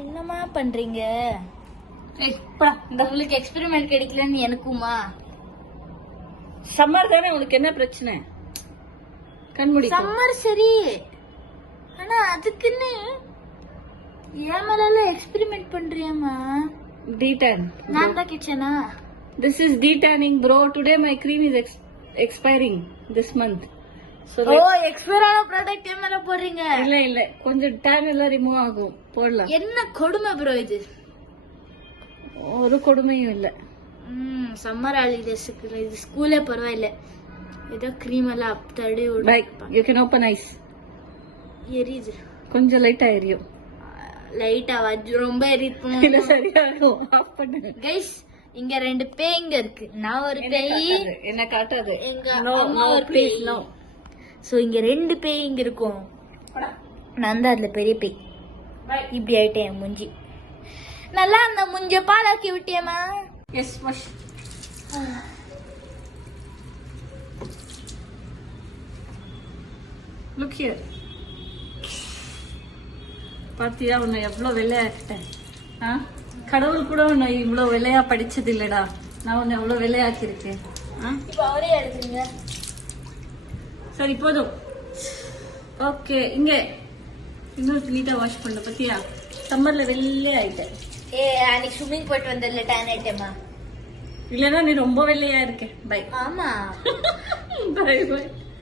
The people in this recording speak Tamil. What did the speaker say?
என்னமா பண்றீங்க? உங்களுக்கு எக்ஸ்பெரிமெண்ட் கிடைக்கலன்னு எனக்குமா? சம்மர் தானே, உனக்கு என்ன பிரச்சனை? கண்மூடி. சம்மர் சரி, ஆனா அதுக்குன்னு ஏன் மேல எக்ஸ்பெரிமெண்ட் பண்றியாமா? டீடான். நான் தான் கிச்சனா? This is detanning bro. Today my cream is expiring this month. So expire ஆன ப்ராடக்ட் ஏன் மேல போடுறீங்க? இல்ல கொஞ்சம் டைம் எல்லாம் ரிமூவ் ஆகும், போடலாம். என்ன கொடுமை ப்ரோ இது? ஒரு கொடுமையும் இல்ல. சம்மர் ஹாலிடேஸ்க்கு இது ஸ்கூலே பரவாயில்ல, ஏதோ கிரீம் எல்லாம் தடவி bye you can open eyes. எரியுது கொஞ்சம் லைட்டா எரியும். லைட்டா ரொம்ப எரியும். இல்ல சரியாகும், ஆஃப் பண்ணு. கைஸ், இங்க 2 பேய்ங்க இருக்கு. நான் ஒரு பேய். என்ன காட்டாது. எங்க நோ அம்மா நோ ஒரு ப்ளீஸ் பேய். நோ. சோ இங்க 2 பேய் இங்க இருக்கும். நான் தான் அதுல பெரிய பேய். இப்படி ஆயிட்டேன் மூஞ்சி. நல்லா அந்த மூஞ்ச பாலாக்கி விட்டியம்மா. எஸ் வாஷ். Look here. பாத்தியா உன்னை எவ்வளவு வெள்ளையாக்கிட்டேன். கடவுள் கூட உன்னை இவ்வளவு வெள்ளையா படிச்சது இல்லடா. நான் உன்னை எவ்வளவு வெள்ளையாக்கி இருக்கேன். இப்ப அவரே எடுத்துங்க. சரி போதும். ஓகே, இங்க இன்னொரு நீட்டா வாஷ் பண்ண. பத்தியா சம்மர்ல வெள்ளை ஆயிட்டேன். அன்னைக்கு ஸ்விம்மிங் போயிட்டு வந்ததுல டேன் ஆயிட்டேமா. இல்லன்னா நீ ரொம்ப வெள்ளையா இருக்க. பை. ஆமா. Bye by.